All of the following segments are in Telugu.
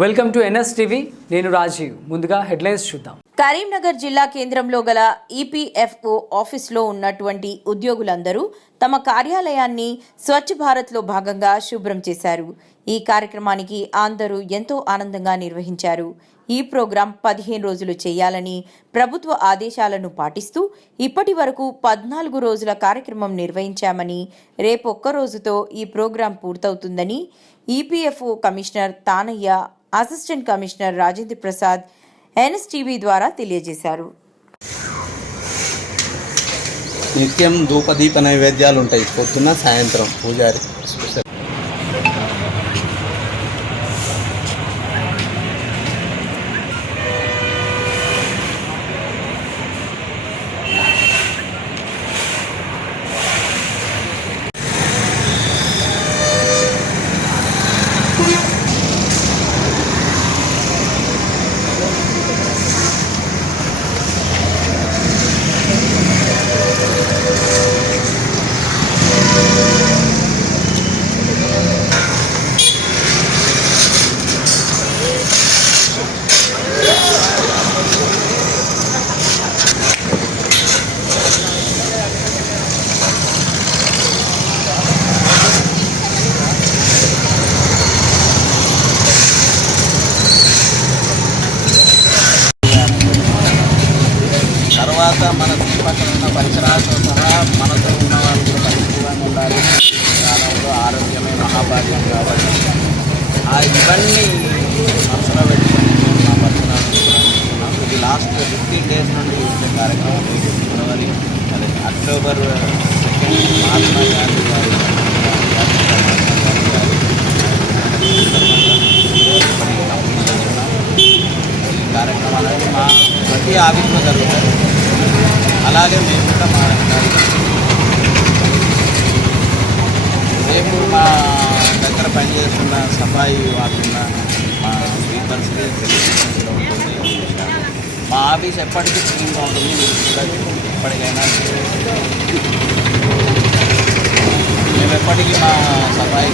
Welcome to NS TV. నేను రాజీవ్. ముందుగా హెడ్లైన్స్ చూద్దాం. కరీంనగర్ జిల్లా కేంద్రంలో గల ఈపీఎఫ్ఓ ఆఫీసులో ఉన్నటువంటి ఉద్యోగులందరూ తమ కార్యాలయాన్ని స్వచ్ఛ భారత్లో భాగంగా శుభ్రం చేశారు. ఈ కార్యక్రమానికి అందరూ ఎంతో ఆనందంగా నిర్వహించారు. ఈ ప్రోగ్రాం పదిహేను రోజులు చేయాలని ప్రభుత్వ ఆదేశాలను పాటిస్తూ ఇప్పటి వరకు పద్నాలుగు రోజుల కార్యక్రమం నిర్వహించామని రేపొక్క రోజుతో ఈ programme పూర్తవుతుందని EPFO commissioner Tanayya assistant commissioner Rajendra Prasad NSTV ద్వారా తెలియజేశారు. నిత్యం ధూపదీప నైవేద్యాలు ఉంటాయి. పొద్దున్న సాయంత్రం పూజారి స్పెషల్. తర్వాత మన చుట్టుపక్కల ఉన్న పరిసరాలతో సహా మనతో ఉన్న వాళ్ళు కూడా పరిశుభ్రంగా ఉండాలి. కాలంలో ఆరోగ్యమే మహాభాగ్యం కాబట్టి ఆ ఇవన్నీ మనసులో పెట్టుకుని మా పరిసరాలు ఇది లాస్ట్ ఫిఫ్టీన్ డేస్ నుండి వచ్చే కార్యక్రమం ఫిబ్రవరి అదే అక్టోబర్ ప్రతి ఆఫీస్లో జరుగుతుంది అలాగే మేము కూడా మా రేపు మా దగ్గర పనిచేస్తున్న సఫాయి వాళ్ళున్న మా స్వీపర్స్కి తెలియజేయడం మా ఆఫీస్ ఎప్పటికీ క్లీన్గా ఉంటుంది. మీరు ఎప్పటికైనా మేము ఎప్పటికీ మా సఫాయి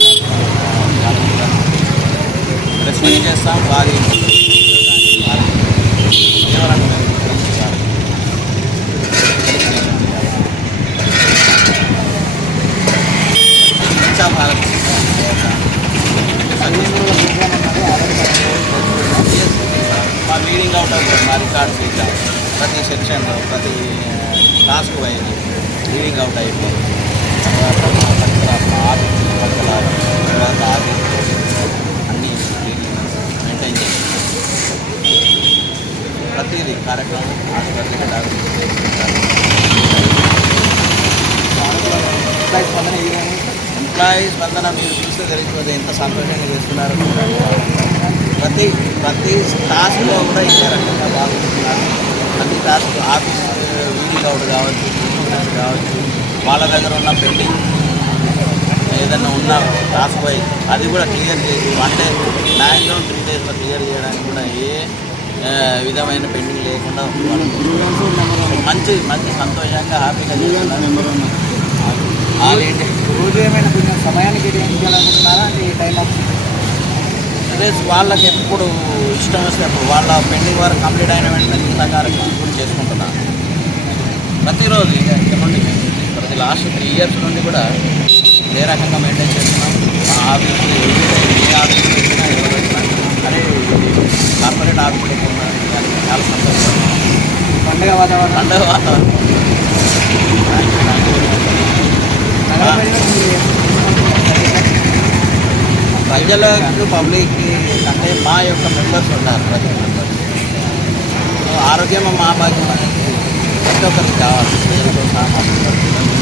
రెస్పెక్ట్ చేస్తాం బాగా వారి జీవనాన్ని మేము గుర్తించాలి స్వచ్ఛ భారత్ మా రీడింగ్ అవుట్ అవుతుంది మా రికార్డ్స్ ఇట్లా ప్రతి సెక్షన్ ప్రతి టాస్క్ వైజ్ రీడింగ్ అవుట్ అయిపోయింది తర్వాత మా పక్కల మా ఆఫీస్ తర్వాత ఆఫీస్ అన్నీ మెయింటైన్ చేస్తాం ప్రతిదీ కార్యక్రమం ఆసుపత్రికి డాక్టర్ ఎంప్లాయీస్ స్పందన మీరు చూస్తే తెలిసిపోతే ఎంత సంతోషంగా చేస్తున్నారు. ప్రతి ప్రతి టాస్క్లో కూడా ఇదే రకంగా బాగుంటున్నారు ప్రతి టాస్క్ ఆఫీస్ వీడియో అవుట్ కావచ్చు కావచ్చు వాళ్ళ దగ్గర ఉన్న పెండింగ్ ఏదైనా ఉన్న టాస్క్ పోయి అది కూడా క్లియర్ చేసి వన్ డే మ్యాక్సిమం త్రీ డేస్లో క్లియర్ చేయడానికి కూడా ఏ విధమైన పెండింగ్ లేకుండా మంచి మంచి సంతోషంగా హ్యాపీగా రోజు ఏమైనా కొంచెం సమయానికి కేటాయించాలనుకుంటున్నారా అంటే ఈ టైం ఆఫ్ అదే వాళ్ళకి ఎప్పుడు ఇష్టం వస్తే అప్పుడు వాళ్ళ పెండింగ్ వర్క్ కంప్లీట్ అయిన వెంటనే మిగతా కార్యక్రమం కూడా చేసుకుంటున్నాను ప్రతిరోజు ఇక ఇక్కడ నుండి ప్రతి లాస్ట్ త్రీ ఇయర్స్ నుండి కూడా ఇదే రకంగా మెయింటైన్ చేస్తున్నాం. మా ఆఫీస్ ఏ ఆఫీస్ వచ్చినా ఎవరు వచ్చినా అరే కార్పొరేట్ కానీ చాలా సంతోషం. పండుగ వాతావరణం? పండుగ వాతావరణం. ప్రజలకు మీరు ప్రజలకు పబ్లిక్ అంటే మా యొక్క మెంబర్స్ ఉన్నారు ప్రతి మెంబర్స్. ఆరోగ్యం మా భాగ్యం అనేది ప్రతి ఒక్కరికి కావాలి పేరుతో సహా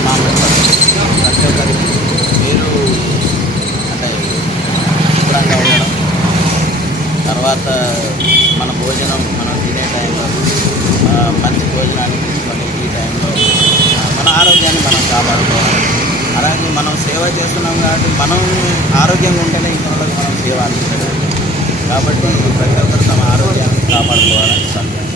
మా మెంబర్స్ ప్రతి ఒక్కరికి మీరు అంటే శుభ్రంగా ఉండడం తర్వాత మన భోజనం మనం తినే టైంలో మంచి భోజనాన్ని తీసుకొని ఈ టైంలో మన ఆరోగ్యాన్ని మనం కాపాడుకోవాలి. అలాగే మనం సేవ చేస్తున్నాం కాబట్టి మనం ఆరోగ్యంగా ఉంటేనే ఇతరులకు మనం సేవ అందించగలం. కాబట్టి ప్రతి ఒక్కరు తమ ఆరోగ్యాన్ని కాపాడుకోవాలని సందేశం